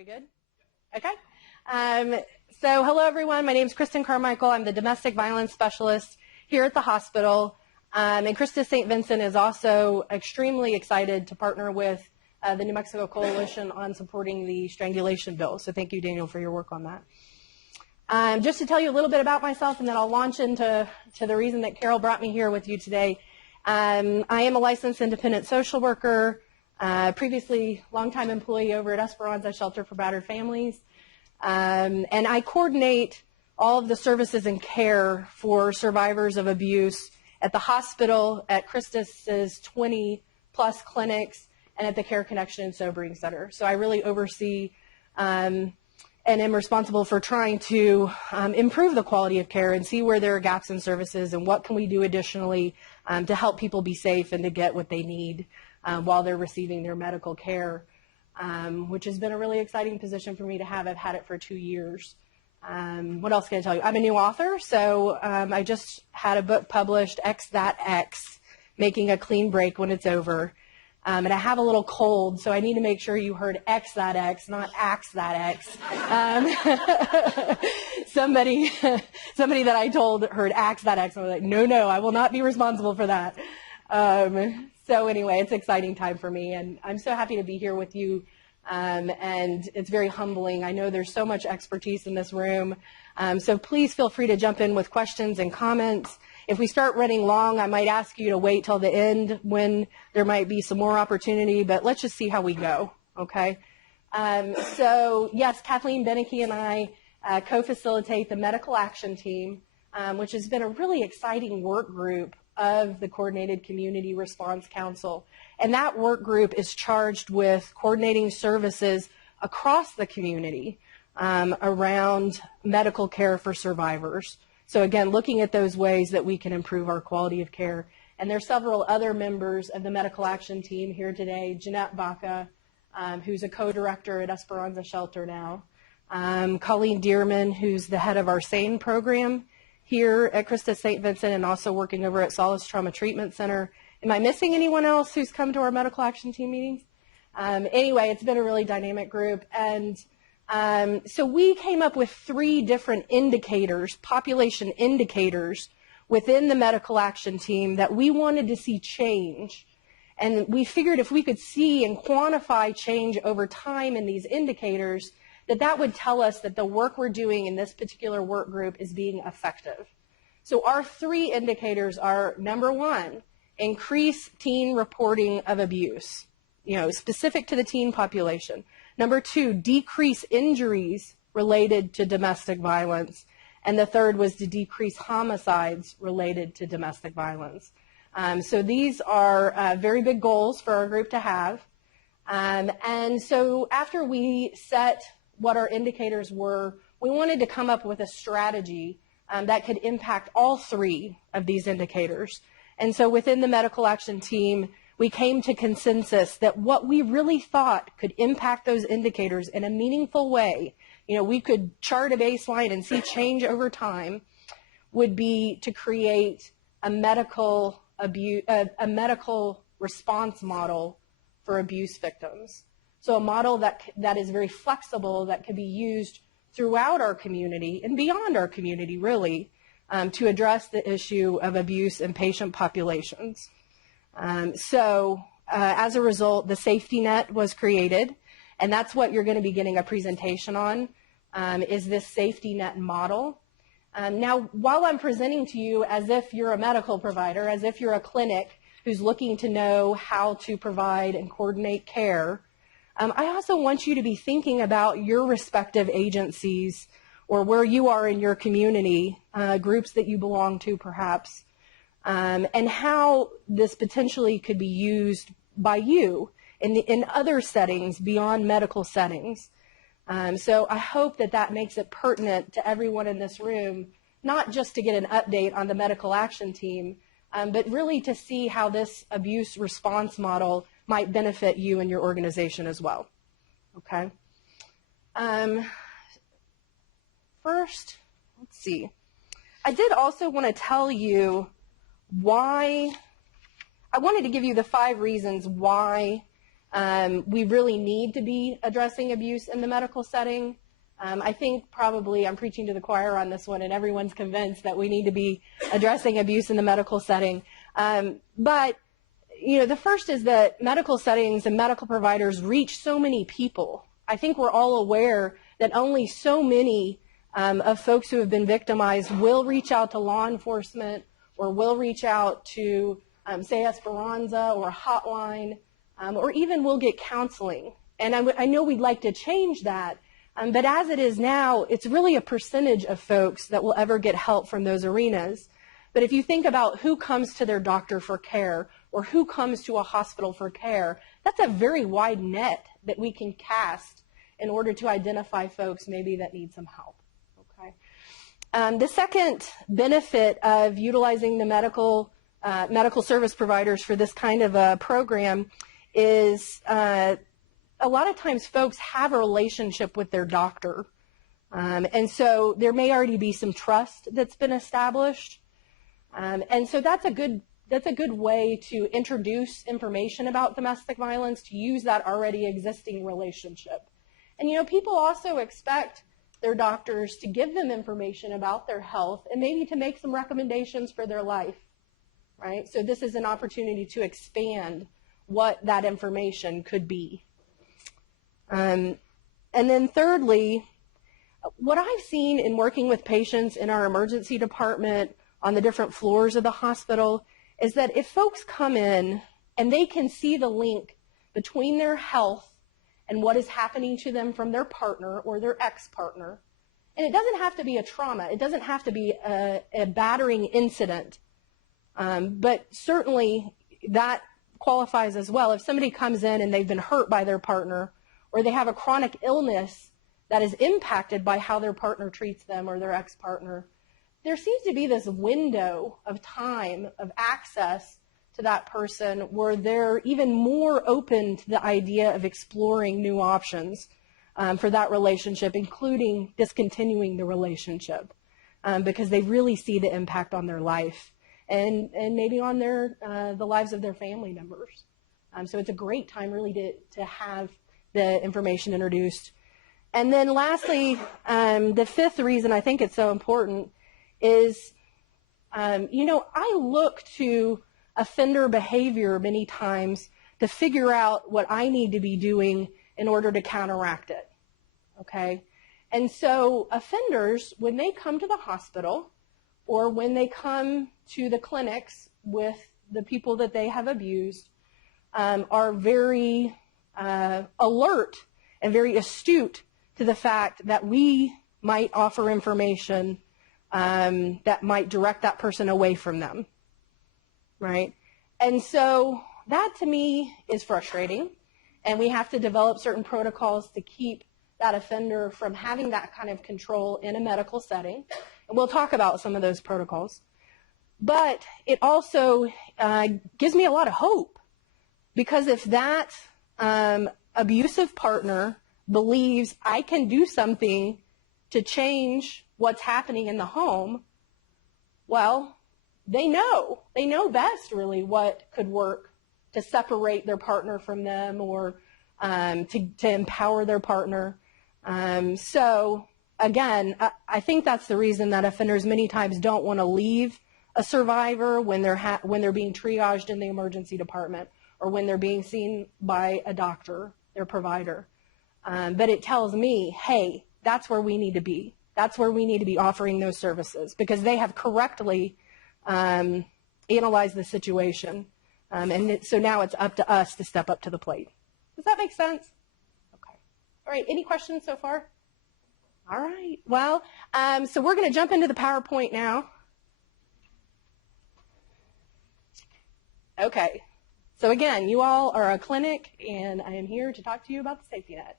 we good? Okay. So hello, everyone. My name is Kristen Carmichael. I'm the domestic violence specialist here at the hospital. And Christus St. Vincent is also extremely excited to partner with the New Mexico Coalition on supporting the strangulation bill. So thank you, Daniel, for your work on that. Just to tell you a little bit about myself, and then I'll launch into the reason that Carol brought me here with you today. I am a licensed independent social worker, previously longtime employee over at Esperanza Shelter for Battered Families. And I coordinate all of the services and care for survivors of abuse at the hospital, at Christus's 20-plus clinics, and at the Care Connection and Sobering Center. So I really oversee and am responsible for trying to improve the quality of care and see where there are gaps in services and what can we do additionally to help people be safe and to get what they need while they're receiving their medical care, which has been a really exciting position for me to have. I've had it for 2 years. What else can I tell you? I'm a new author, so I just had a book published, X That X, Making a Clean Break When It's Over. And I have a little cold, so I need to make sure you heard X That X, not Axe That X. Somebody that I told heard Axe That X, and I was like, no, I will not be responsible for that. So anyway, it's an exciting time for me, and I'm so happy to be here with you, and it's very humbling. I know there's so much expertise in this room, so please feel free to jump in with questions and comments. If we start running long, I might ask you to wait till the end when there might be some more opportunity, but let's just see how we go, okay? So yes, Kathleen Beneke and I co-facilitate the Medical Action Team, which has been a really exciting work group of the Coordinated Community Response Council. And that work group is charged with coordinating services across the community around medical care for survivors. So again, looking at those ways that we can improve our quality of care. And there's several other members of the Medical Action Team here today. Jeanette Baca, who's a co-director at Esperanza Shelter now. Colleen Dearman, who's the head of our SANE program here at Christus St. Vincent and also working over at Solace Trauma Treatment Center. Am I missing anyone else who's come to our Medical Action Team meetings? Anyway, it's been a really dynamic group. And so we came up with 3 different indicators, population indicators, within the Medical Action Team that we wanted to see change. And we figured if we could see and quantify change over time in these indicators, that would tell us that the work we're doing in this particular work group is being effective. So our 3 indicators are, number 1, increase teen reporting of abuse, specific to the teen population. Number 2, decrease injuries related to domestic violence. And the third was to decrease homicides related to domestic violence. So these are very big goals for our group to have. And so after we set what our indicators were, we wanted to come up with a strategy that could impact all 3 of these indicators. And so within the Medical Action Team, we came to consensus that what we really thought could impact those indicators in a meaningful way, we could chart a baseline and see change over time, would be to create a medical response model for abuse victims. So a model that is very flexible, that can be used throughout our community and beyond our community, really, to address the issue of abuse in patient populations. So as a result, the safety net was created, and that's what you're going to be getting a presentation on, is this safety net model. Now, while I'm presenting to you as if you're a medical provider, as if you're a clinic who's looking to know how to provide and coordinate care, I also want you to be thinking about your respective agencies or where you are in your community, groups that you belong to perhaps, and how this potentially could be used by you in other settings beyond medical settings. So I hope that makes it pertinent to everyone in this room, not just to get an update on the Medical Action Team, but really to see how this abuse response model might benefit you and your organization as well. Okay. First, let's see. I did also want to tell you why, I wanted to give you the 5 reasons why We really need to be addressing abuse in the medical setting. I think probably I'm preaching to the choir on this one, and everyone's convinced that we need to be addressing abuse in the medical setting. But the first is that medical settings and medical providers reach so many people. I think we're all aware that only so many of folks who have been victimized will reach out to law enforcement or will reach out to, say, Esperanza or a hotline, or even will get counseling. And I know we'd like to change that, but as it is now, it's really a percentage of folks that will ever get help from those arenas. But if you think about who comes to their doctor for care or who comes to a hospital for care, that's a very wide net that we can cast in order to identify folks maybe that need some help. Okay. The second benefit of utilizing the medical service providers for this kind of a program is a lot of times folks have a relationship with their doctor. And so there may already be some trust that's been established. And so that's a good way to introduce information about domestic violence, to use that already existing relationship. And people also expect their doctors to give them information about their health and maybe to make some recommendations for their life, right? So this is an opportunity to expand what that information could be. And then thirdly, what I've seen in working with patients in our emergency department on the different floors of the hospital is that if folks come in and they can see the link between their health and what is happening to them from their partner or their ex-partner, and it doesn't have to be a trauma, it doesn't have to be a battering incident, but certainly that qualifies as well. If somebody comes in and they've been hurt by their partner, or they have a chronic illness that is impacted by how their partner treats them or their ex-partner, there seems to be this window of time of access to that person where they're even more open to the idea of exploring new options for that relationship, including discontinuing the relationship, because they really see the impact on their life and maybe on the lives of their family members. So it's a great time really to have the information introduced. And then lastly, the fifth reason I think it's so important is, I look to offender behavior many times to figure out what I need to be doing in order to counteract it, okay? And so offenders, when they come to the hospital or when they come to the clinics with the people that they have abused, are very alert and very astute to the fact that we might offer information that might direct that person away from them, right? And so that to me is frustrating, and we have to develop certain protocols to keep that offender from having that kind of control in a medical setting. And we'll talk about some of those protocols. But it also gives me a lot of hope, because if that abusive partner believes I can do something to change what's happening in the home, well, they know best really what could work to separate their partner from them or to empower their partner. So again, I think that's the reason that offenders many times don't want to leave a survivor when they're being triaged in the emergency department or when they're being seen by a doctor, their provider. But it tells me, hey, that's where we need to be. That's where we need to be offering those services, because they have correctly analyzed the situation. So now it's up to us to step up to the plate. Does that make sense? Okay. All right, any questions so far? All right, well, so we're going to jump into the PowerPoint now. Okay, so again, you all are a clinic, and I am here to talk to you about the safety net.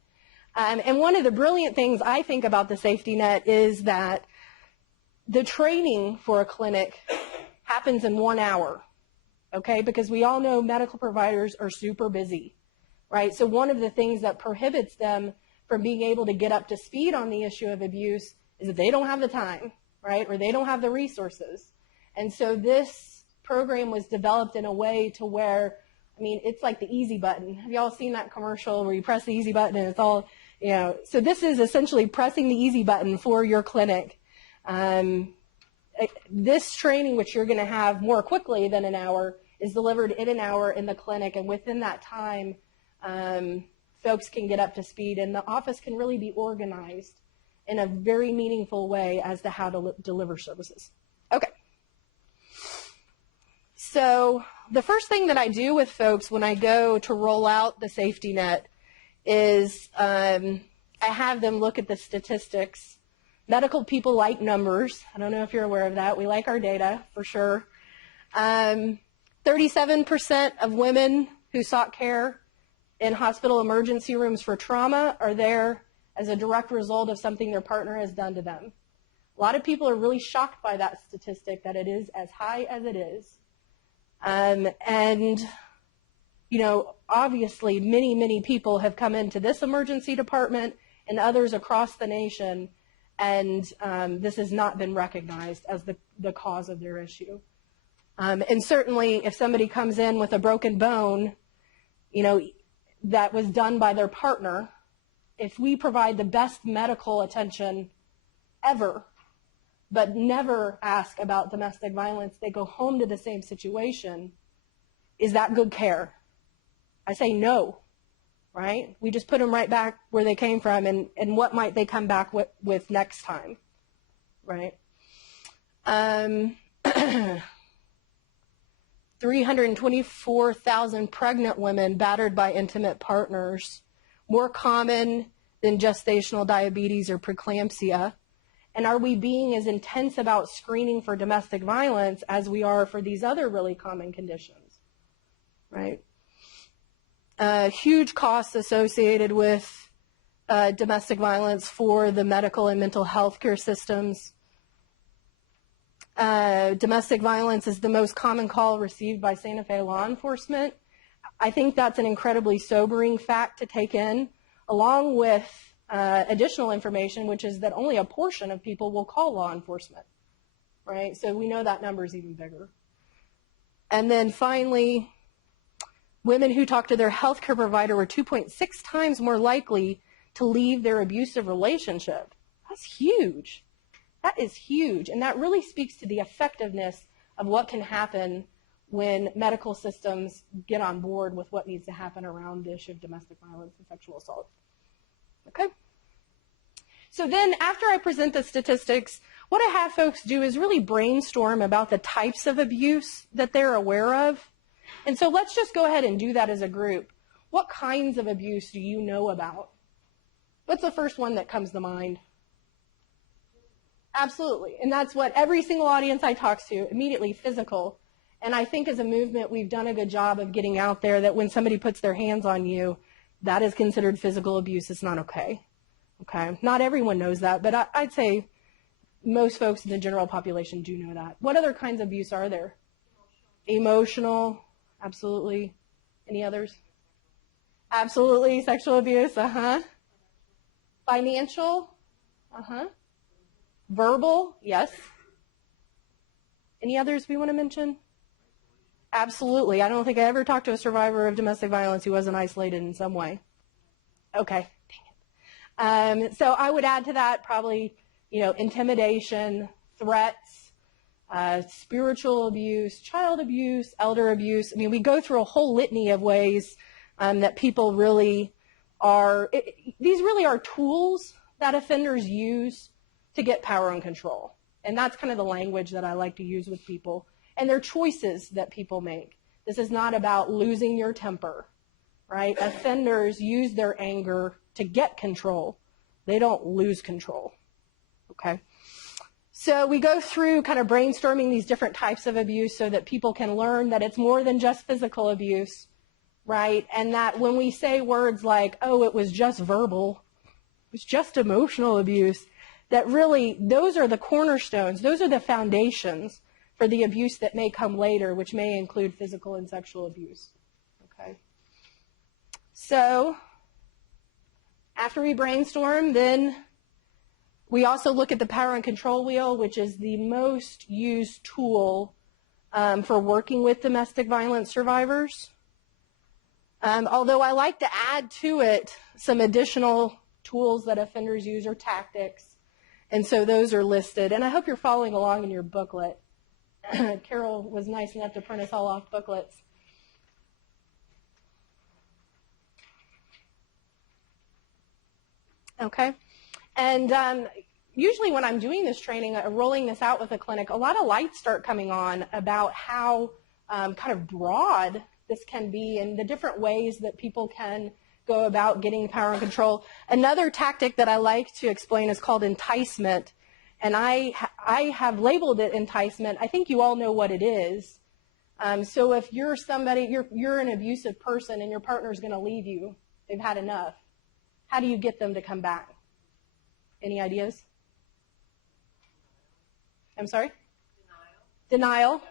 And one of the brilliant things I think about the safety net is that the training for a clinic happens in 1 hour, okay? Because we all know medical providers are super busy, right? So one of the things that prohibits them from being able to get up to speed on the issue of abuse is that they don't have the time, right? Or they don't have the resources. And so this program was developed in a way to where I mean, it's like the easy button. Have y'all seen that commercial where you press the easy button and it's all, so this is essentially pressing the easy button for your clinic. This training, which you're going to have more quickly than an hour, is delivered in an hour in the clinic, and within that time, folks can get up to speed, and the office can really be organized in a very meaningful way as to how to deliver services. Okay. So the first thing that I do with folks when I go to roll out the safety net is I have them look at the statistics. Medical people like numbers. I don't know if you're aware of that. We like our data, for sure. 37% of women who sought care in hospital emergency rooms for trauma are there as a direct result of something their partner has done to them. A lot of people are really shocked by that statistic, that it is as high as it is. And, obviously many, many people have come into this emergency department and others across the nation, and this has not been recognized as the cause of their issue. And certainly if somebody comes in with a broken bone, that was done by their partner, if we provide the best medical attention ever, but never ask about domestic violence, they go home to the same situation, is that good care? I say no, right? We just put them right back where they came from, and what might they come back with next time, right? 324,000 pregnant women battered by intimate partners, more common than gestational diabetes or preeclampsia. And are we being as intense about screening for domestic violence as we are for these other really common conditions, right? Huge costs associated with domestic violence for the medical and mental health care systems. Domestic violence is the most common call received by Santa Fe law enforcement. I think that's an incredibly sobering fact to take in, along with additional information, which is that only a portion of people will call law enforcement, right? So we know that number is even bigger. And then finally, women who talk to their healthcare provider were 2.6 times more likely to leave their abusive relationship. That's huge. That is huge. And that really speaks to the effectiveness of what can happen when medical systems get on board with what needs to happen around the issue of domestic violence and sexual assault. Okay? So then after I present the statistics, what I have folks do is really brainstorm about the types of abuse that they're aware of. And so let's just go ahead and do that as a group. What kinds of abuse do you know about? What's the first one that comes to mind? Absolutely. And that's what every single audience I talk to, immediately physical. And I think as a movement, we've done a good job of getting out there that when somebody puts their hands on you, that is considered physical abuse. It's not okay. Okay. Not everyone knows that, but I'd say most folks in the general population do know that. What other kinds of abuse are there? Emotional. Absolutely. Any others? Absolutely. Sexual abuse. Financial. Verbal. Yes. Any others we want to mention? Absolutely. I don't think I ever talked to a survivor of domestic violence who wasn't isolated in some way. Okay. Dang it. So I would add to that probably, intimidation, threats, spiritual abuse, child abuse, elder abuse. I mean, we go through a whole litany of ways that people really are, these really are tools that offenders use to get power and control. And that's kind of the language that I like to use with people. And they're choices that people make. This is not about losing your temper, right? Offenders use their anger to get control. They don't lose control, okay? So we go through kind of brainstorming these different types of abuse so that people can learn that it's more than just physical abuse, right? And that when we say words like, oh, it was just verbal, it was just emotional abuse, that really those are the cornerstones, those are the foundations for the abuse that may come later, which may include physical and sexual abuse, okay? So after we brainstorm, then we also look at the power and control wheel, which is the most used tool for working with domestic violence survivors. Although I like to add to it some additional tools that offenders use or tactics. And so those are listed. And I hope you're following along in your booklet. Carol was nice enough to print us all off booklets. Okay. And usually when I'm doing this training, rolling this out with a clinic, a lot of lights start coming on about how kind of broad this can be and the different ways that people can go about getting power and control. Another tactic that I like to explain is called enticement. And I have labeled it enticement. I think you all know what it is. So if you're somebody, you're an abusive person and your partner's going to leave you, they've had enough, how do you get them to come back? Any ideas? I'm sorry? Denial.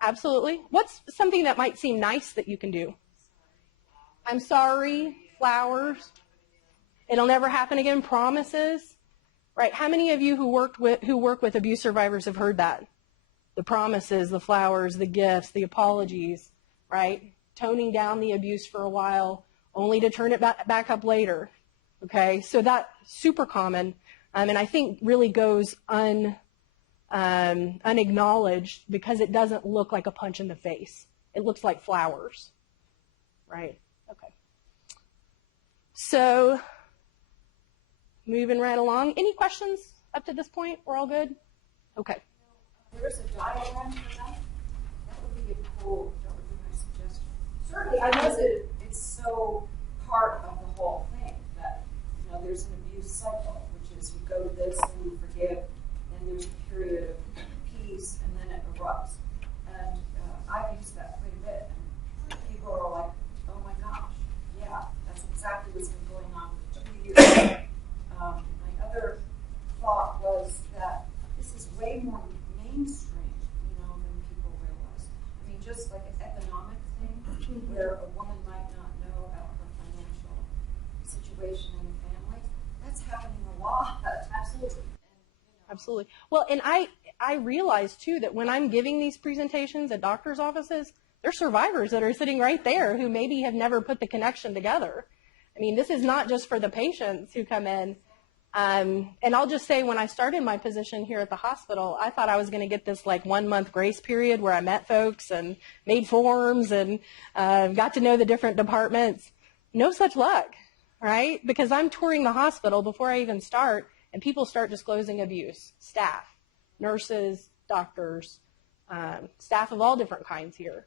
Absolutely. What's something that might seem nice that you can do? I'm sorry, flowers. It'll never happen again, promises. Right? How many of you who work with abuse survivors have heard that? The promises, the flowers, the gifts, the apologies, right? Toning down the abuse for a while, only to turn it back up later. Okay? So that's super common, and I think really goes unacknowledged because it doesn't look like a punch in the face. It looks like flowers, right? Okay. So, moving right along. Any questions up to this point? We're all good? Okay. There's a diagram for that. That would be my suggestion. Certainly, I know that it's so part of the whole thing that, there's an abuse cycle, which is you go to this and you forgive, and there's a period of peace, and then it erupts. And I've used that quite a bit. And people are like, oh my gosh, yeah, that's exactly what's been going on for 2 years. My other thought was that this is way more mainstream, than people realize. I mean, just like an economic thing, where a woman might not know about her financial situation in the family, that's happening a lot. Absolutely. Absolutely. Well, and I realize, too, that when I'm giving these presentations at doctor's offices, there's survivors that are sitting right there who maybe have never put the connection together. I mean, this is not just for the patients who come in. And I'll just say, when I started my position here at the hospital, I thought I was going to get this 1 month grace period where I met folks and made forms and got to know the different departments. No such luck, right? Because I'm touring the hospital before I even start, and people start disclosing abuse. Staff, nurses, doctors, staff of all different kinds here.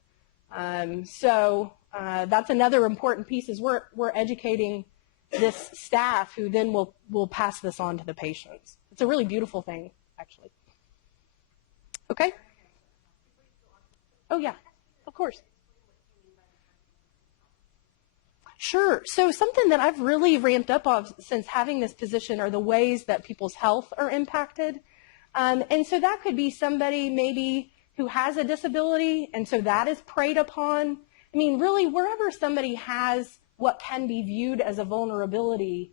So that's another important piece, is we're educating this staff who then will pass this on to the patients. It's a really beautiful thing, actually. Okay? Oh, yeah, of course. Sure. So something that I've really ramped up of since having this position are the ways that people's health are impacted. And so that could be somebody maybe who has a disability, and so that is preyed upon. I mean, really, wherever somebody has what can be viewed as a vulnerability,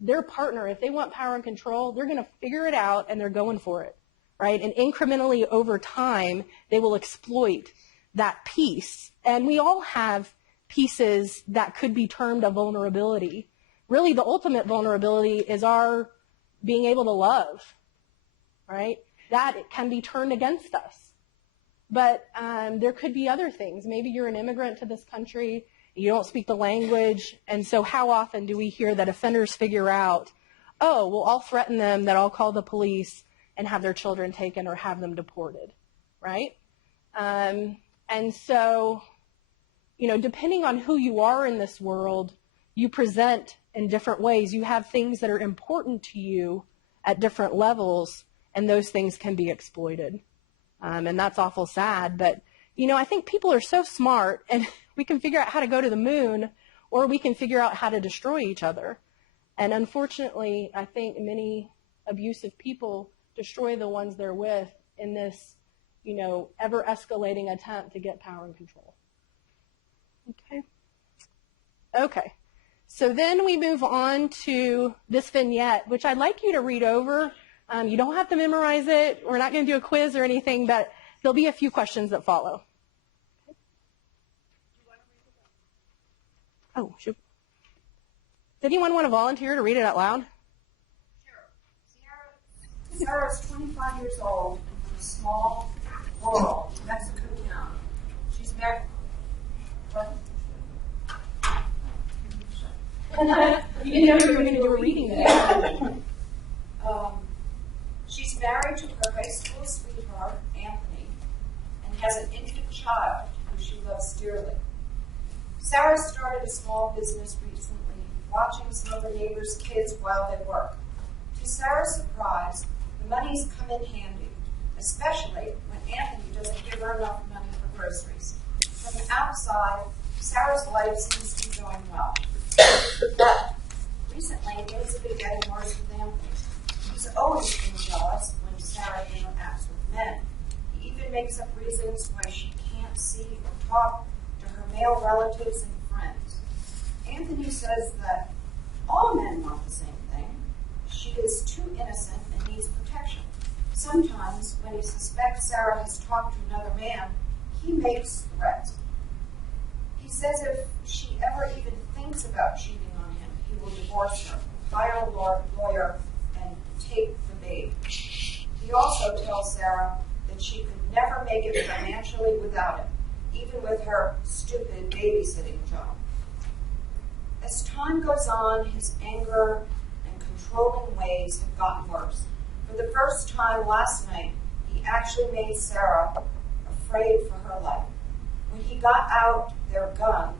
their partner, if they want power and control, they're going to figure it out and they're going for it, right? And incrementally over time, they will exploit that piece. And we all have pieces that could be termed a vulnerability. Really, the ultimate vulnerability is our being able to love, right? That it can be turned against us. But there could be other things. Maybe you're an immigrant to this country, you don't speak the language, and so how often do we hear that offenders figure out, oh, well, I'll threaten them that I'll call the police and have their children taken or have them deported, right? And so, depending on who you are in this world, you present in different ways. You have things that are important to you at different levels, and those things can be exploited. And that's awful sad, but, I think people are so smart, and we can figure out how to go to the moon, or we can figure out how to destroy each other. And unfortunately, I think many abusive people destroy the ones they're with in this, ever escalating attempt to get power and control. Okay. So then we move on to this vignette, which I'd like you to read over. You don't have to memorize it. We're not going to do a quiz or anything, but there'll be a few questions that follow. Oh, shoot. Does anyone want to volunteer to read it out loud? Sure. Sarah's 25 years old and from a small, rural Mexico town. She's married. What? You didn't know you were going to do a reading today. She's married to her high school sweetheart, Anthony, and has an infant child who she loves dearly. Sarah started a small business recently, watching some of her neighbors' kids while they work. To Sarah's surprise, the money's come in handy, especially when Anthony doesn't give her enough money for groceries. From the outside, Sarah's life seems to be going well. But recently, things have been getting worse with Anthony. He's always been jealous when Sarah interacts with men. He even makes up reasons why she can't see or talk to her male relatives and friends. Anthony says that all men want the same thing. She is too innocent and needs protection. Sometimes, when he suspects Sarah has talked to another man, he makes threats. He says if she ever even thinks about cheating on him, he will divorce her, fire a lawyer, and take the baby. He also tells Sarah that she could never make it financially without him, even with her stupid babysitting job. As time goes on, his anger and controlling ways have gotten worse. For the first time last night, he actually made Sarah afraid for her life. When he got out their gun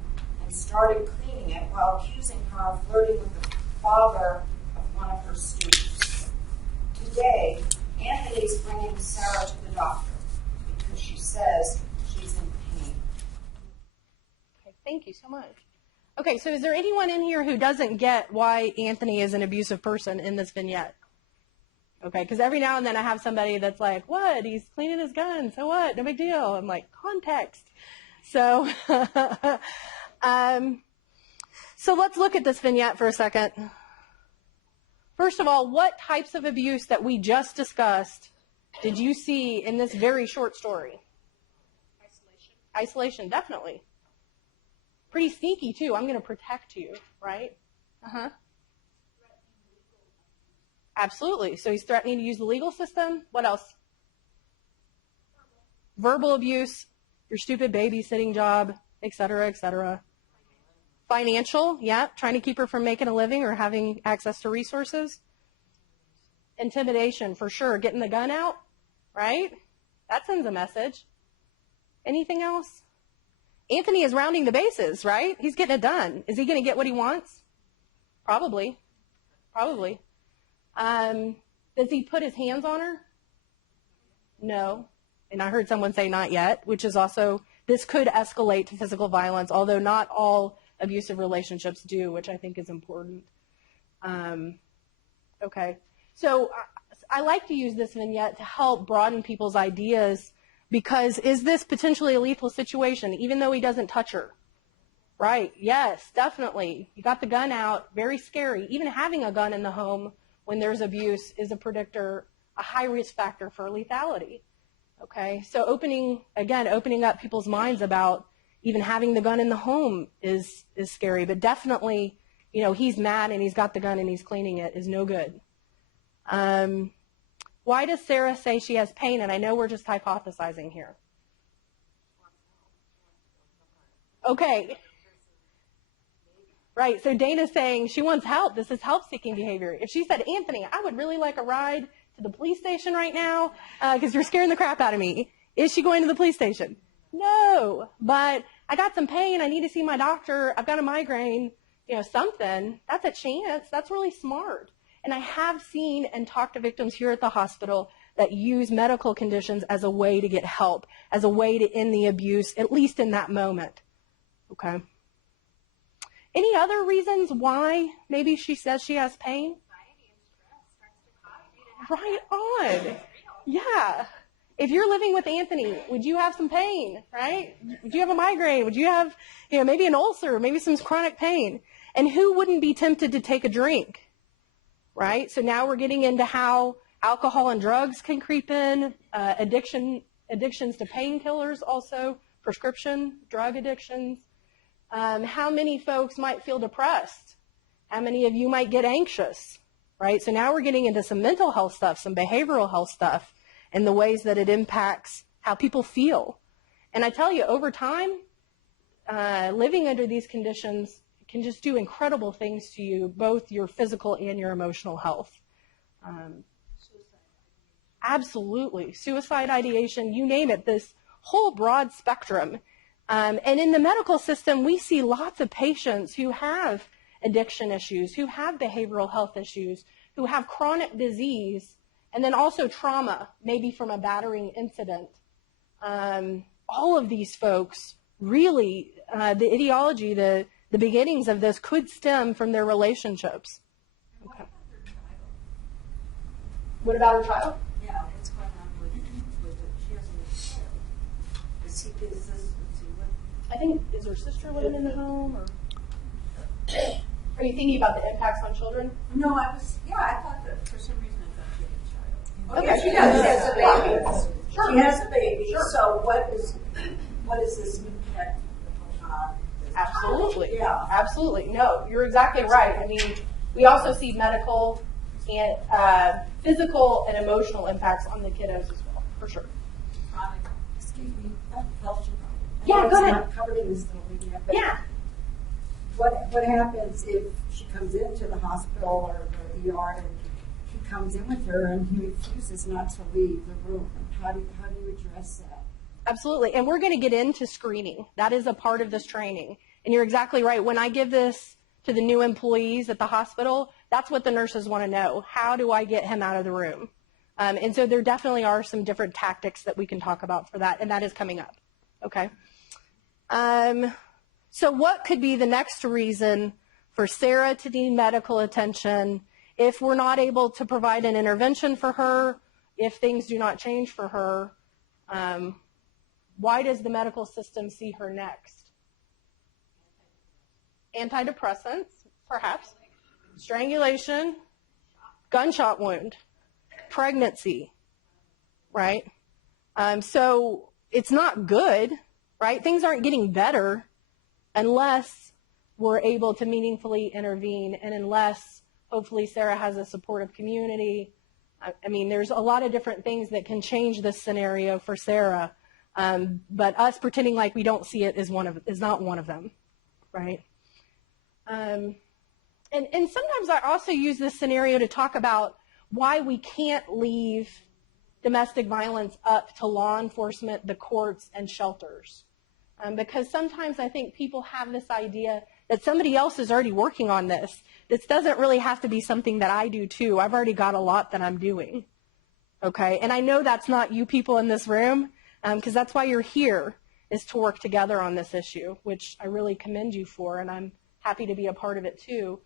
and started cleaning it while accusing her of flirting with the father of one of her students. Today, Anthony's bringing Sarah to the doctor because she says she's in pain. Okay, thank you so much. Okay, so is there anyone in here who doesn't get why Anthony is an abusive person in this vignette? Okay, because every now and then I have somebody that's like, what? He's cleaning his gun, so what? No big deal. I'm like, context. So, so let's look at this vignette for a second. First of all, what types of abuse that we just discussed did you see in this very short story? Isolation, definitely. Pretty sneaky, too. I'm going to protect you, right? Uh-huh. Absolutely. So he's threatening to use the legal system. What else? Verbal abuse, your stupid babysitting job, et cetera, et cetera. Financial, yeah, trying to keep her from making a living or having access to resources. Intimidation, for sure. Getting the gun out, right? That sends a message. Anything else? Anthony is rounding the bases, right? He's getting it done. Is he going to get what he wants? Probably. Probably. Does he put his hands on her? No. And I heard someone say not yet, which is also, this could escalate to physical violence, although not all abusive relationships do, which I think is important. Okay. So I like to use this vignette to help broaden people's ideas, because is this potentially a lethal situation, even though he doesn't touch her? Right. Yes, definitely. You got the gun out. Very scary. Even having a gun in the home when there's abuse is a predictor, a high risk factor for lethality. Okay. So opening up people's minds about even having the gun in the home is scary. But definitely, he's mad and he's got the gun and he's cleaning it is no good. Why does Sarah say she has pain? And I know we're just hypothesizing here. Okay. Right, so Dana's saying she wants help. This is help-seeking behavior. If she said, Anthony, I would really like a ride to the police station right now because you're scaring the crap out of me. Is she going to the police station? No, but I got some pain. I need to see my doctor. I've got a migraine, something. That's a chance. That's really smart. And I have seen and talked to victims here at the hospital that use medical conditions as a way to get help, as a way to end the abuse, at least in that moment. Okay. Any other reasons why maybe she says she has pain? Right on. Yeah. If you're living with Anthony, would you have some pain, right? Would you have a migraine? Would you have, maybe an ulcer, maybe some chronic pain? And who wouldn't be tempted to take a drink, right? So now we're getting into how alcohol and drugs can creep in, addictions to painkillers also, prescription drug addictions. How many folks might feel depressed? How many of you might get anxious, right? So now we're getting into some mental health stuff, some behavioral health stuff, and the ways that it impacts how people feel. And I tell you, over time, living under these conditions can just do incredible things to you, both your physical and your emotional health. Absolutely. Suicide ideation, you name it, this whole broad spectrum. And in the medical system, we see lots of patients who have addiction issues, who have behavioral health issues, who have chronic disease, and then also trauma, maybe from a battering incident. All of these folks, really, the etiology, the beginnings of this could stem from their relationships. Okay. What about her child? Yeah, what's going on with she has a child. Is this, I think, is her sister living in the home? Or are you thinking about the impacts on children? No, I thought that for some reason I thought she had a child. Okay. She does. She has a baby. Sure. She has a baby. Sure. So what is this impact on this Absolutely. child? Yeah. Absolutely. No, you're exactly right. I mean, we also see medical and physical and emotional impacts on the kiddos as well, for sure. Excuse me. Health. Yeah, go ahead. Not covered in this little yet, but Yeah. what happens if she comes into the hospital or the ER and he comes in with her and he refuses not to leave the room? How do you address that? Absolutely. And we're going to get into screening. That is a part of this training. And you're exactly right. When I give this to the new employees at the hospital, that's what the nurses want to know. How do I get him out of the room? And so there definitely are some different tactics that we can talk about for that, and that is coming up. Okay. So what could be the next reason for Sarah to need medical attention if we're not able to provide an intervention for her, if things do not change for her? Why does the medical system see her next? Antidepressants, perhaps. Strangulation, gunshot wound, pregnancy, right? So it's not good, right? Things aren't getting better unless we're able to meaningfully intervene and unless hopefully Sarah has a supportive community. I mean, there's a lot of different things that can change this scenario for Sarah, but us pretending like we don't see it is not one of them, right? And sometimes I also use this scenario to talk about why we can't leave domestic violence up to law enforcement, the courts, and shelters. Because sometimes I think people have this idea that somebody else is already working on this. This doesn't really have to be something that I do too. I've already got a lot that I'm doing. Okay, and I know that's not you people in this room, because that's why you're here, is to work together on this issue, which I really commend you for, and I'm happy to be a part of it too.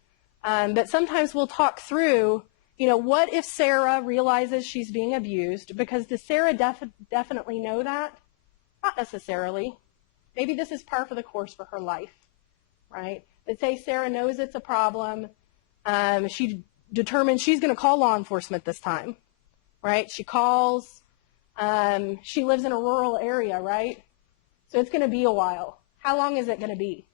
But sometimes we'll talk through, what if Sarah realizes she's being abused? Because does Sarah definitely know that? Not necessarily. Maybe this is par for the course for her life, right? But say Sarah knows it's a problem. She determines she's going to call law enforcement this time, right? She calls. She lives in a rural area, right? So it's going to be a while. How long is it going to be?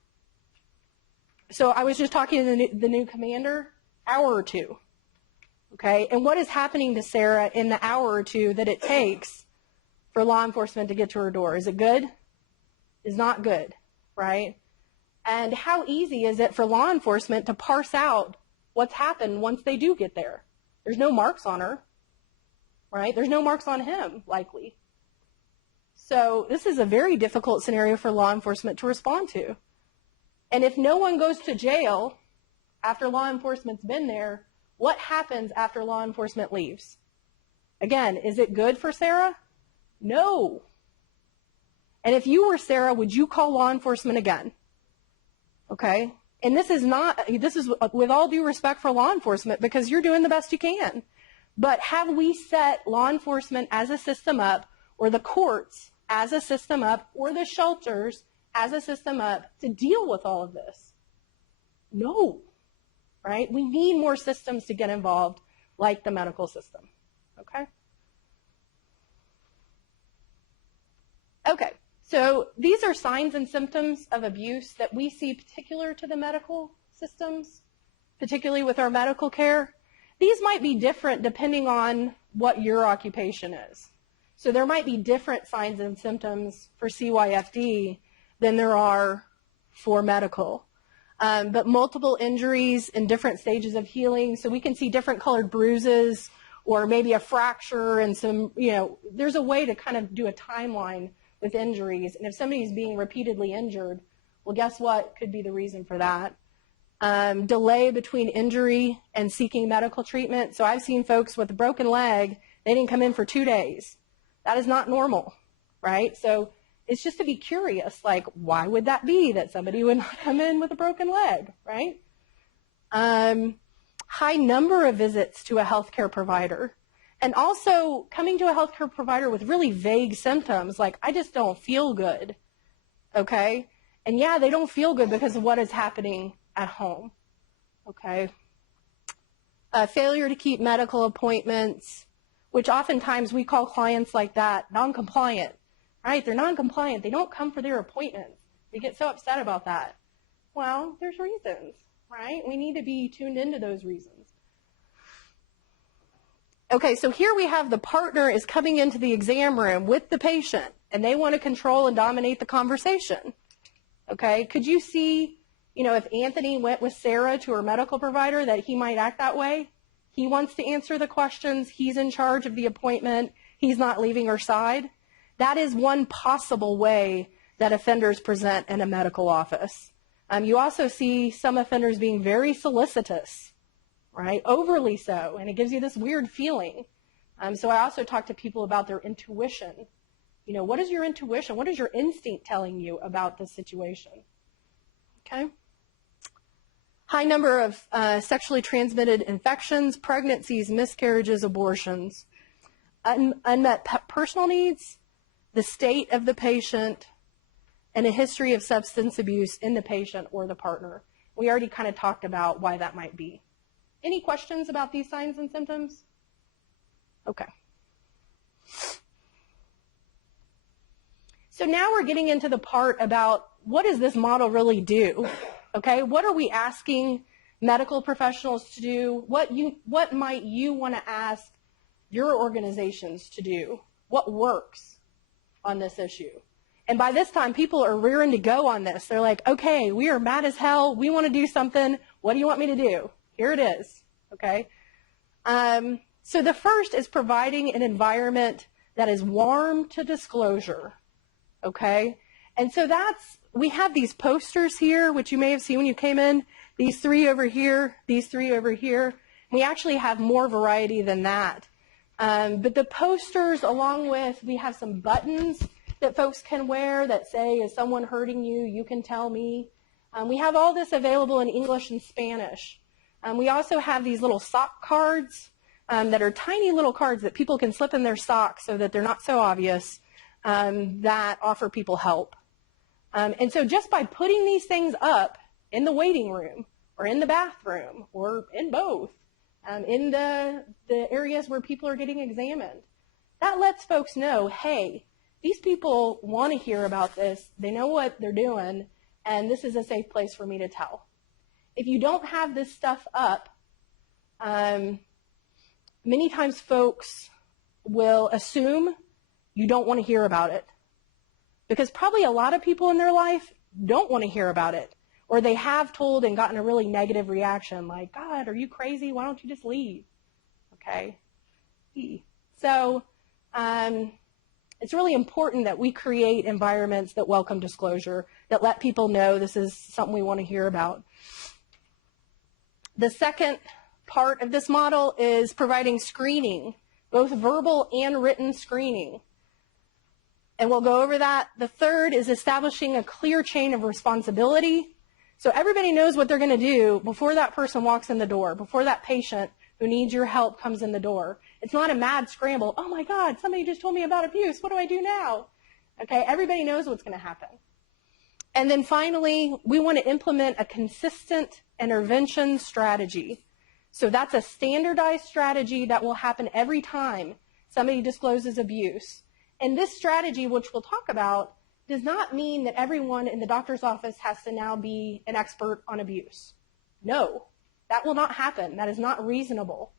So I was just talking to the new commander, hour or two, okay? And what is happening to Sarah in the hour or two that it takes for law enforcement to get to her door? Is it good? Is not good, right? And how easy is it for law enforcement to parse out what's happened once they do get there? There's no marks on her, right? There's no marks on him, likely. So this is a very difficult scenario for law enforcement to respond to. And if no one goes to jail after law enforcement's been there, what happens after law enforcement leaves? Again, is it good for Sarah? No. And if you were Sarah, would you call law enforcement again? Okay? And this is with all due respect for law enforcement, because you're doing the best you can. But have we set law enforcement as a system up, or the courts as a system up, or the shelters as a system up to deal with all of this? No, right? We need more systems to get involved, like the medical system, okay? Okay, So these are signs and symptoms of abuse that we see particular to the medical systems, particularly with our medical care. These might be different depending on what your occupation is. So there might be different signs and symptoms for CYFD than there are for medical. But multiple injuries in different stages of healing. So we can see different colored bruises or maybe a fracture and some, there's a way to kind of do a timeline with injuries. And if somebody's being repeatedly injured, well, guess what could be the reason for that? Delay between injury and seeking medical treatment. So I've seen folks with a broken leg, they didn't come in for 2 days. That is not normal, right? So it's just to be curious, like, why would that be that somebody would not come in with a broken leg, right? High number of visits to a healthcare provider. And also coming to a healthcare provider with really vague symptoms, like, I just don't feel good, okay? And yeah, they don't feel good because of what is happening at home, okay? Failure to keep medical appointments, which oftentimes we call clients like that non-compliant, right? They're non-compliant. They don't come for their appointments. They get so upset about that. Well, there's reasons, right? We need to be tuned into those reasons. Okay, so here we have the partner is coming into the exam room with the patient, and they want to control and dominate the conversation. Okay, could you see, if Anthony went with Sarah to her medical provider, that he might act that way? He wants to answer the questions. He's in charge of the appointment. He's not leaving her side. That is one possible way that offenders present in a medical office. You also see some offenders being very solicitous, right? Overly so, and it gives you this weird feeling. So I also talk to people about their intuition. What is your intuition? What is your instinct telling you about this situation? Okay. High number of sexually transmitted infections, pregnancies, miscarriages, abortions. Unmet personal needs, the state of the patient, and a history of substance abuse in the patient or the partner. We already kind of talked about why that might be. Any questions about these signs and symptoms? Okay. So now we're getting into the part about what does this model really do? Okay, what are we asking medical professionals to do? What might you want to ask your organizations to do? What works on this issue? And by this time, people are rearing to go on this. They're like, okay, we are mad as hell. We want to do something. What do you want me to do? Here it is, okay? So the first is providing an environment that is warm to disclosure, okay? And so we have these posters here, which you may have seen when you came in, these 3 over here, these 3 over here. We actually have more variety than that. But the posters, along with, we have some buttons that folks can wear that say, is someone hurting you? You can tell me. We have all this available in English and Spanish. We also have these little sock cards that are tiny little cards that people can slip in their socks so that they're not so obvious, that offer people help. And so just by putting these things up in the waiting room or in the bathroom or in both, in the areas where people are getting examined, that lets folks know, hey, these people want to hear about this. They know what they're doing, and this is a safe place for me to tell. If you don't have this stuff up, many times folks will assume you don't want to hear about it. Because probably a lot of people in their life don't want to hear about it. Or they have told and gotten a really negative reaction, like, God, are you crazy? Why don't you just leave? Okay. So it's really important that we create environments that welcome disclosure, that let people know this is something we want to hear about. The second part of this model is providing screening, both verbal and written screening. And we'll go over that. The third is establishing a clear chain of responsibility. So everybody knows what they're going to do before that person walks in the door, before that patient who needs your help comes in the door. It's not a mad scramble. Oh my God, somebody just told me about abuse. What do I do now? Okay, everybody knows what's going to happen. And then finally, we want to implement a consistent intervention strategy. So that's a standardized strategy that will happen every time somebody discloses abuse. And this strategy, which we'll talk about, does not mean that everyone in the doctor's office has to now be an expert on abuse. No, that will not happen. That is not reasonable.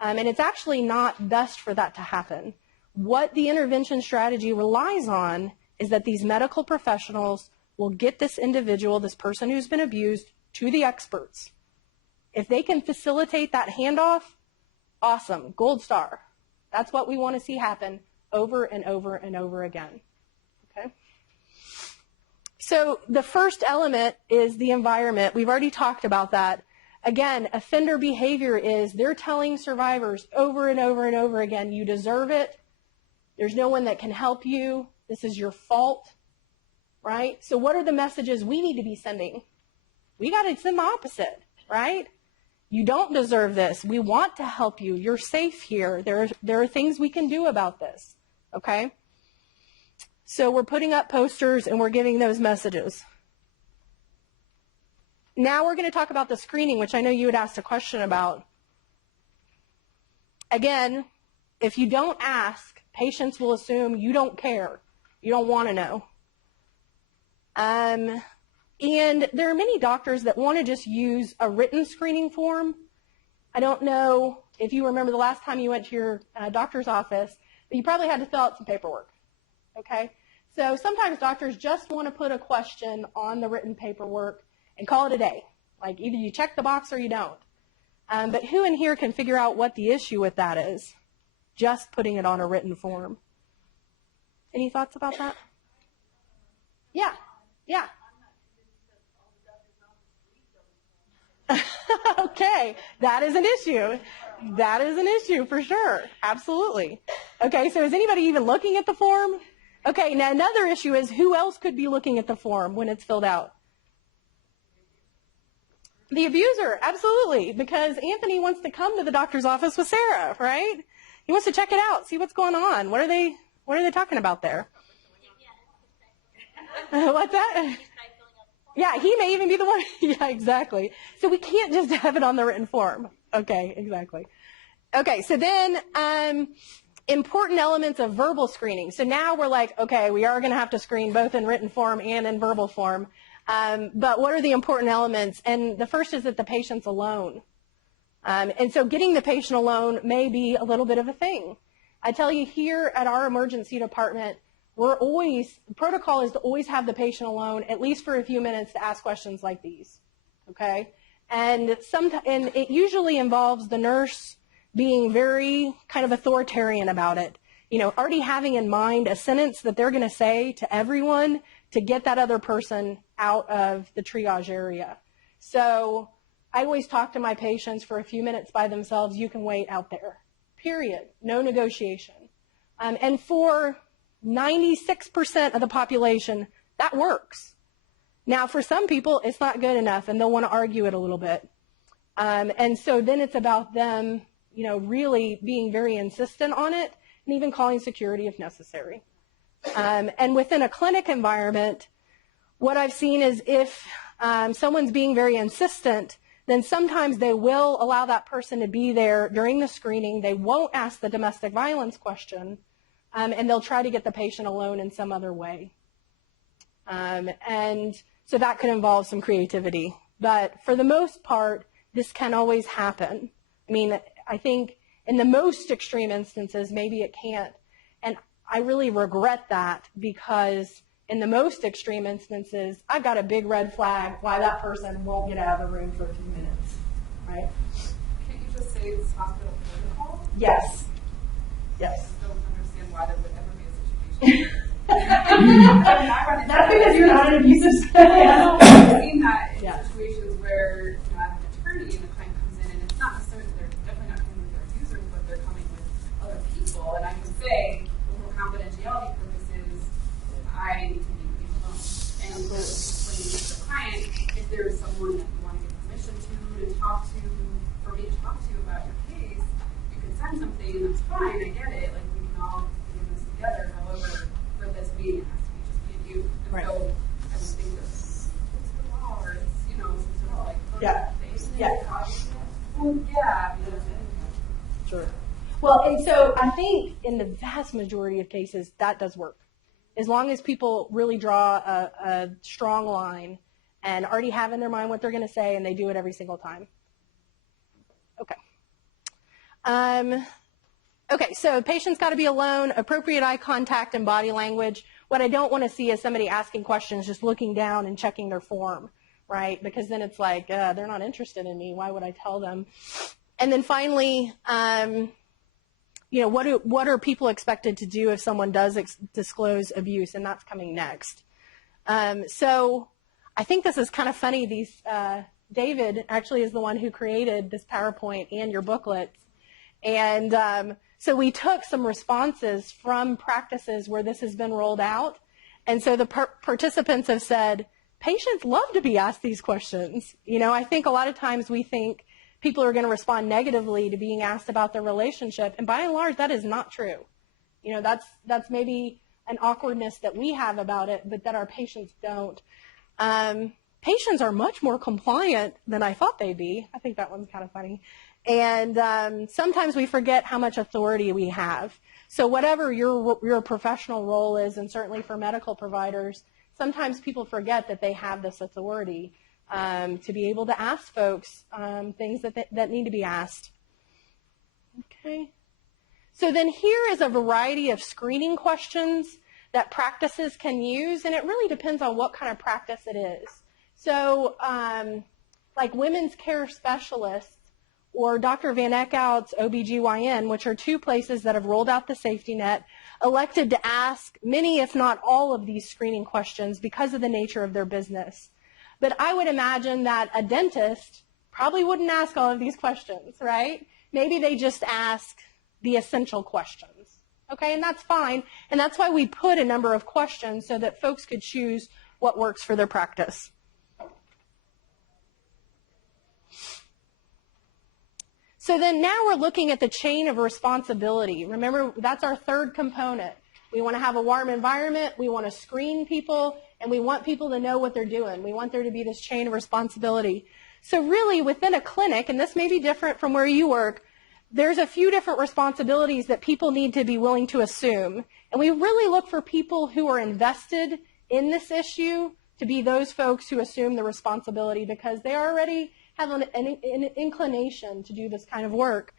And it's actually not best for that to happen. What the intervention strategy relies on is that these medical professionals will get this individual, this person who's been abused, to the experts. If they can facilitate that handoff, awesome, gold star. That's what we want to see happen over and over and over again. Okay? So the first element is the environment. We've already talked about that. Again, offender behavior is they're telling survivors over and over and over again, you deserve it. There's no one that can help you. This is your fault, right? So what are the messages we need to be sending? We got to send the opposite, right? You don't deserve this. We want to help you. You're safe here. There are things we can do about this, okay? So we're putting up posters and we're giving those messages. Now we're going to talk about the screening, which I know you had asked a question about. Again, if you don't ask, patients will assume you don't care. You don't want to know. And there are many doctors that want to just use a written screening form. I don't know if you remember the last time you went to your doctor's office, but you probably had to fill out some paperwork, okay? So sometimes doctors just want to put a question on the written paperwork and call it a day. Like either you check the box or you don't. But who in here can figure out what the issue with that is? Just putting it on a written form. Any thoughts about that? Yeah, yeah. Okay, that is an issue. That is an issue for sure. Absolutely. Okay, so is anybody even looking at the form? Okay, now another issue is who else could be looking at the form when it's filled out? The abuser, absolutely, because Anthony wants to come to the doctor's office with Sarah, right? He wants to check it out, see what's going on. What are they talking about there? What's that? Yeah, he may even be the one. Yeah, exactly. So we can't just have it on the written form. Okay, exactly. Okay, so then important elements of verbal screening. So now we're like, okay, we are going to have to screen both in written form and in verbal form. But what are the important elements? And the first is that the patient's alone. And so getting the patient alone may be a little bit of a thing. I tell you, here at our emergency department, the protocol is to always have the patient alone, at least for a few minutes, to ask questions like these, okay? And it usually involves the nurse being very kind of authoritarian about it, you know, already having in mind a sentence that they're going to say to everyone to get that other person out of the triage area. So I always talk to my patients for a few minutes by themselves. You can wait out there, period. No negotiation. And for 96% of the population, that works. Now, for some people, it's not good enough, and they'll want to argue it a little bit. And so then it's about them, you know, really being very insistent on it, and even calling security if necessary. And within a clinic environment, what I've seen is if someone's being very insistent, then sometimes they will allow that person to be there during the screening. They won't ask the domestic violence question, and they'll try to get the patient alone in some other way. And so that could involve some creativity. But for the most part, this can always happen. I mean, I think in the most extreme instances, maybe it can't. And I really regret that, because in the most extreme instances, I've got a big red flag why that person won't get out of the room for a few minutes, right? Can't you just say it's hospital protocol? Yes. Yes. I don't understand why there would ever be a situation. That's because you're not an abusive Yeah, I've seen that in Yeah. situations where, you know, I have an attorney and the client comes in, and it's not necessarily that they're definitely not coming with their abusers, but they're coming with other people, and I can say, for confidentiality purposes, I need to meet with you alone. And of course, explaining to the client, if there's someone that you want to get permission to talk to, for me to talk to about your case, you can send something, and that's fine, I get it, like, we can all do this together. However, for this meeting, it has to be just me and you. And Right. so I would think it's the law, or it's, you know, it's sort of like, Yeah. Yeah. Well, yeah, Sure. Well, and so I think in the vast majority of cases, that does work. as long as people really draw a strong line and already have in their mind what they're going to say, and they do it every single time. Okay. Okay, so patient's got to be alone, appropriate eye contact and body language. What I don't want to see is somebody asking questions, just looking down and checking their form, right? Because then it's like, they're not interested in me. Why would I tell them? And then finally, what are people expected to do if someone does disclose abuse? And that's coming next. So I think this is kind of funny. David actually is the one who created this PowerPoint and your booklets. And so we took some responses from practices where this has been rolled out. And so the participants have said, patients love to be asked these questions. I think a lot of times we think people are going to respond negatively to being asked about their relationship. And by and large, that is not true. That's maybe an awkwardness that we have about it, but that our patients don't. Patients are much more compliant than I thought they'd be. I think that one's kind of funny. And sometimes we forget how much authority we have. So whatever your professional role is, and certainly for medical providers, sometimes people forget that they have this authority to be able to ask folks things that need to be asked. Okay. So then here is a variety of screening questions that practices can use, and it really depends on what kind of practice it is. So like women's care specialists or Dr. Van Eckhout's OBGYN, which are two places that have rolled out the safety net, elected to ask many, if not all, of these screening questions because of the nature of their business. But I would imagine that a dentist probably wouldn't ask all of these questions, right? Maybe they just ask the essential questions, okay? And that's fine. And that's why we put a number of questions so that folks could choose what works for their practice. So then now we're looking at the chain of responsibility. Remember, that's our third component. We want to have a warm environment, we want to screen people, and we want people to know what they're doing. We want there to be this chain of responsibility. So really, within a clinic, and this may be different from where you work, there's a few different responsibilities that people need to be willing to assume. And we really look for people who are invested in this issue to be those folks who assume the responsibility because they already have an inclination to do this kind of work.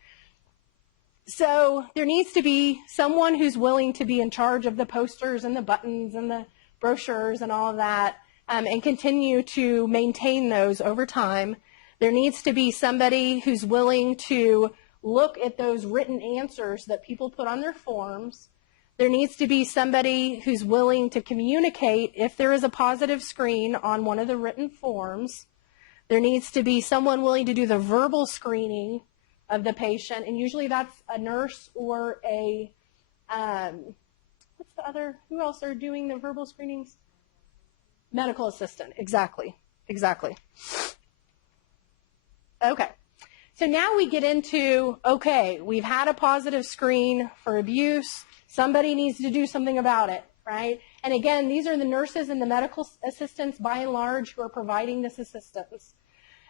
So there needs to be someone who's willing to be in charge of the posters and the buttons and the brochures and all of that and continue to maintain those over time. There needs to be somebody who's willing to look at those written answers that people put on their forms. There needs to be somebody who's willing to communicate if there is a positive screen on one of the written forms. There needs to be someone willing to do the verbal screening of the patient, and usually that's a nurse or a, who else are doing the verbal screenings? Medical assistant, exactly. Okay, so now we get into, okay, we've had a positive screen for abuse, somebody needs to do something about it, right? And again, these are the nurses and the medical assistants by and large who are providing this assistance.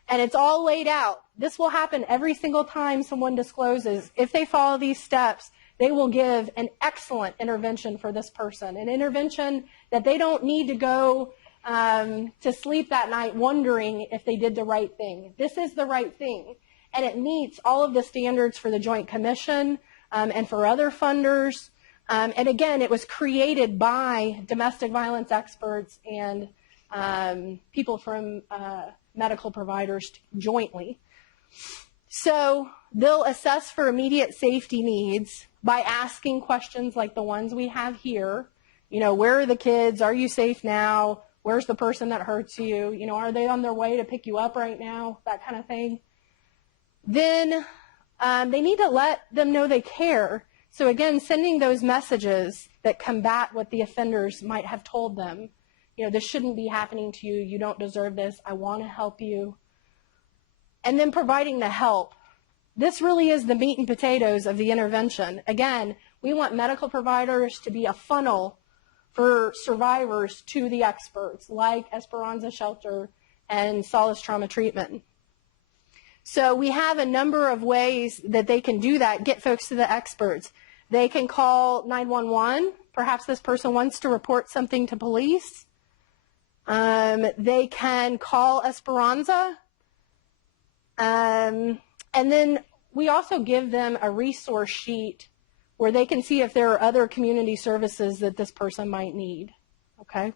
And it's all laid out. This will happen every single time someone discloses. If they follow these steps, they will give an excellent intervention for this person, an intervention that they don't need to go to sleep that night wondering if they did the right thing. This is the right thing. And it meets all of the standards for the Joint Commission and for other funders. And again, it was created by domestic violence experts and people from medical providers jointly. So they'll assess for immediate safety needs by asking questions like the ones we have here. Where are the kids? Are you safe now? Where's the person that hurts you? Are they on their way to pick you up right now? That kind of thing. Then they need to let them know they care. So again, sending those messages that combat what the offenders might have told them. This shouldn't be happening to you. You don't deserve this. I want to help you. And then providing the help. This really is the meat and potatoes of the intervention. Again, we want medical providers to be a funnel for survivors to the experts, like Esperanza Shelter and Solace Trauma Treatment. So we have a number of ways that they can do that, get folks to the experts. They can call 911. Perhaps this person wants to report something to police. They can call Esperanza. And then we also give them a resource sheet where they can see if there are other community services that this person might need. Okay?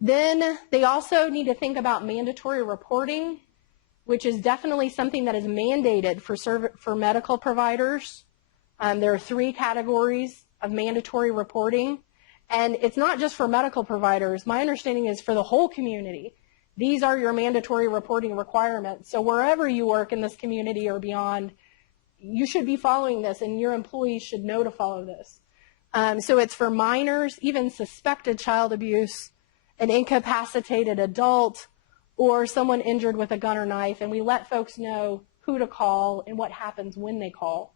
Then they also need to think about mandatory reporting, which is definitely something that is mandated for medical providers. There are 3 categories of mandatory reporting, and it's not just for medical providers. My understanding is for the whole community. These are your mandatory reporting requirements. So wherever you work in this community or beyond, you should be following this, and your employees should know to follow this. So it's for minors, even suspected child abuse, an incapacitated adult, or someone injured with a gun or knife, and we let folks know who to call and what happens when they call.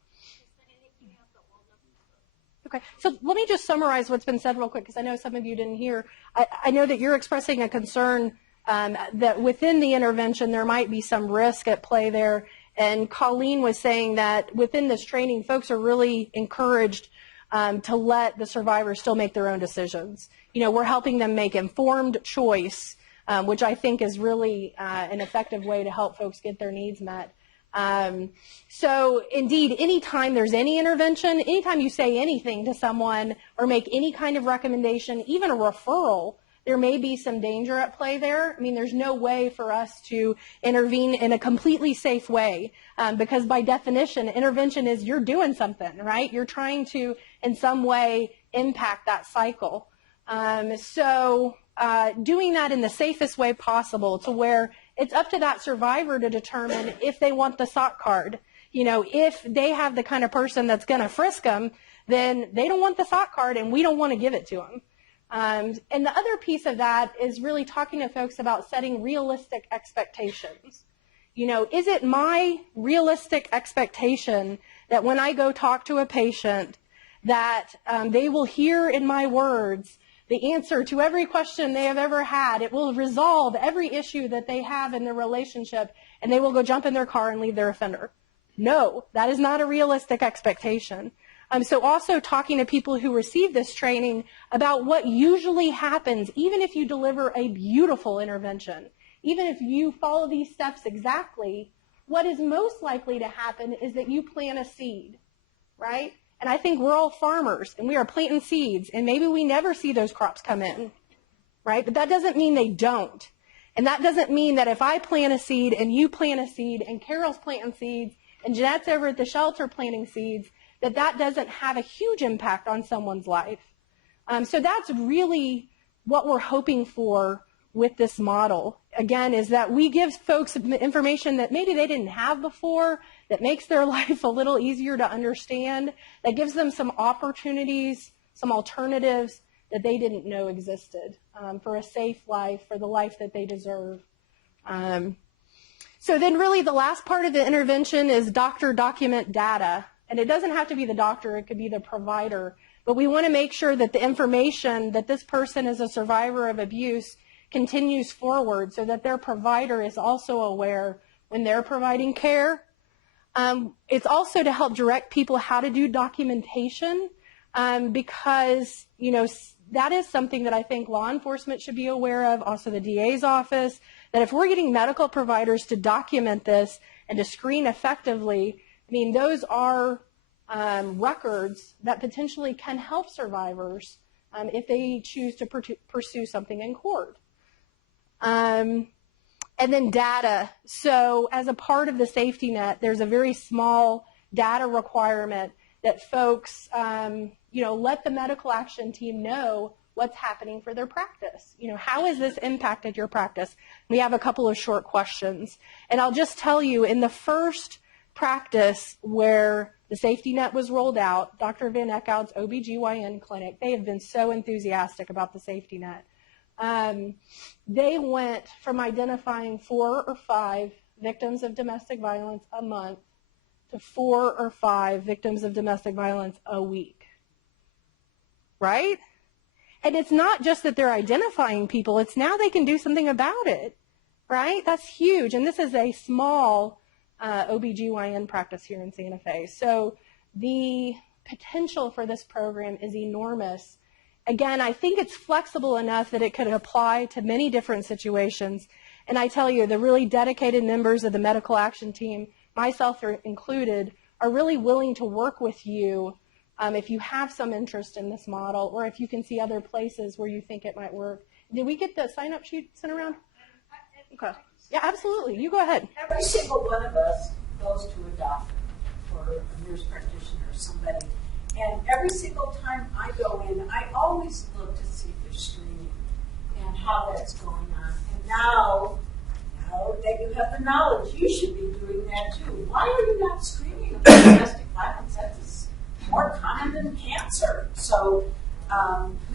Okay, so let me just summarize what's been said real quick, because I know some of you didn't hear. I know that you're expressing a concern that within the intervention there might be some risk at play there, and Colleen was saying that within this training, folks are really encouraged to let the survivors still make their own decisions. You know, we're helping them make informed choice, which I think is really an effective way to help folks get their needs met. So indeed, anytime there's any intervention, anytime you say anything to someone or make any kind of recommendation, even a referral, there may be some danger at play there. I mean, there's no way for us to intervene in a completely safe way because by definition, intervention is you're doing something, right? You're trying to, in some way, impact that cycle. So doing that in the safest way possible to where it's up to that survivor to determine if they want the SOC card. You know, if they have the kind of person that's going to frisk them, then they don't want the SOC card and we don't want to give it to them. And the other piece of that is really talking to folks about setting realistic expectations. You know, is it my realistic expectation that when I go talk to a patient that they will hear in my words the answer to every question they have ever had? It will resolve every issue that they have in their relationship, and they will go jump in their car and leave their offender. No, that is not a realistic expectation. So also talking to people who receive this training about what usually happens, even if you deliver a beautiful intervention, even if you follow these steps exactly, what is most likely to happen is that you plant a seed, right? And I think we're all farmers, and we are planting seeds, and maybe we never see those crops come in, right? But that doesn't mean they don't. And that doesn't mean that if I plant a seed and you plant a seed and Carol's planting seeds and Jeanette's over at the shelter planting seeds, that doesn't have a huge impact on someone's life. So that's really what we're hoping for with this model. Again, is that we give folks information that maybe they didn't have before, that makes their life a little easier to understand, that gives them some opportunities, some alternatives that they didn't know existed for a safe life, for the life that they deserve. So then really the last part of the intervention is doctor document data. And it doesn't have to be the doctor, it could be the provider. But we want to make sure that the information that this person is a survivor of abuse continues forward so that their provider is also aware when they're providing care. It's also to help direct people how to do documentation because, you know, that is something that I think law enforcement should be aware of, also the DA's office, that if we're getting medical providers to document this and to screen effectively, I mean, those are records that potentially can help survivors if they choose to pursue something in court. And then data. So as a part of the safety net, there's a very small data requirement that folks, you know, let the medical action team know what's happening for their practice. You know, how has this impacted your practice? We have a couple of short questions. And I'll just tell you, in the first practice where the safety net was rolled out, Dr. Van Eckhout's OBGYN clinic, they have been so enthusiastic about the safety net. They went from identifying 4 or 5 victims of domestic violence a month to 4 or 5 victims of domestic violence a week, right? And it's not just that they're identifying people, it's now they can do something about it, right? That's huge. And this is a small OBGYN practice here in Santa Fe. So the potential for this program is enormous. Again, I think it's flexible enough that it could apply to many different situations. And I tell you, the really dedicated members of the medical action team, myself included, are really willing to work with you if you have some interest in this model, or if you can see other places where you think it might work. Did we get the sign-up sheet sent around? Okay. Yeah, absolutely. You go ahead. Every single one of us goes to a doctor or a nurse practitioner or somebody. And every single time I go in, I always look to see if there's screening and how that's going on. And now that you have the knowledge, you should be doing that too. Why are you not screening about domestic violence? That's more common than cancer. So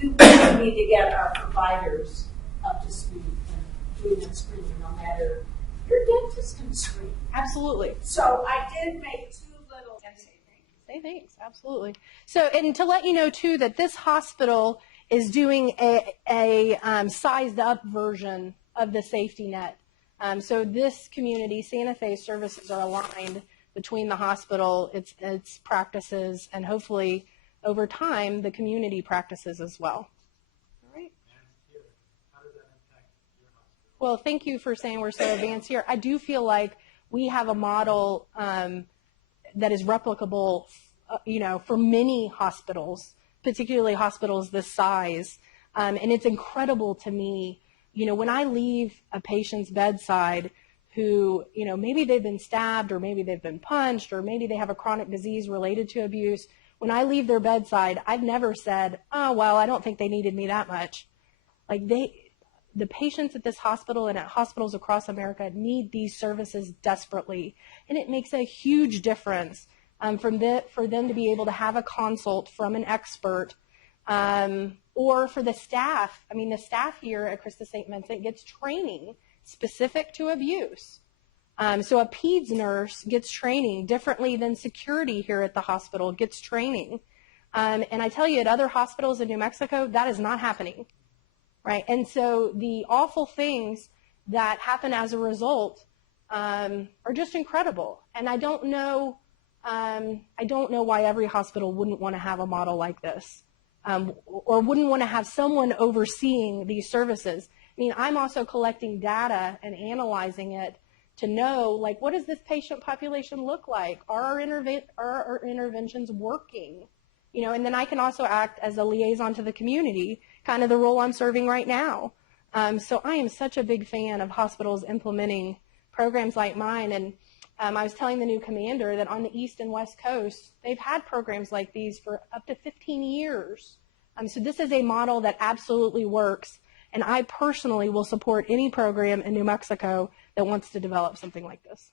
we really need to get our providers up to speed and doing that screening, no matter. Your dentist can screen. Absolutely. So I did make two little Say thanks, absolutely. So, and to let you know too that this hospital is doing a sized up version of the safety net. So this community, Santa Fe services are aligned between the hospital, its practices, and hopefully over time the community practices as well. All right. How does that impact your hospital? Well, thank you for saying we're so advanced here. I do feel like we have a model that is replicable, for many hospitals, particularly hospitals this size. And it's incredible to me, when I leave a patient's bedside who, maybe they've been stabbed, or maybe they've been punched, or maybe they have a chronic disease related to abuse. When I leave their bedside, I've never said, oh, well, I don't think they needed me that much. Like the patients at this hospital and at hospitals across America need these services desperately. And it makes a huge difference for them to be able to have a consult from an expert, or for the staff. I mean, the staff here at Christus St. Vincent gets training specific to abuse. So a peds nurse gets training differently than security here at the hospital gets training. And I tell you, at other hospitals in New Mexico, that is not happening. Right, and so the awful things that happen as a result are just incredible. And I don't know why every hospital wouldn't want to have a model like this, or wouldn't want to have someone overseeing these services. I mean, I'm also collecting data and analyzing it to know, like, what does this patient population look like? Are our interventions working? And then I can also act as a liaison to the community, kind of the role I'm serving right now. So I am such a big fan of hospitals implementing programs like mine. And I was telling the new commander that on the East and West Coast, they've had programs like these for up to 15 years. So this is a model that absolutely works. And I personally will support any program in New Mexico that wants to develop something like this.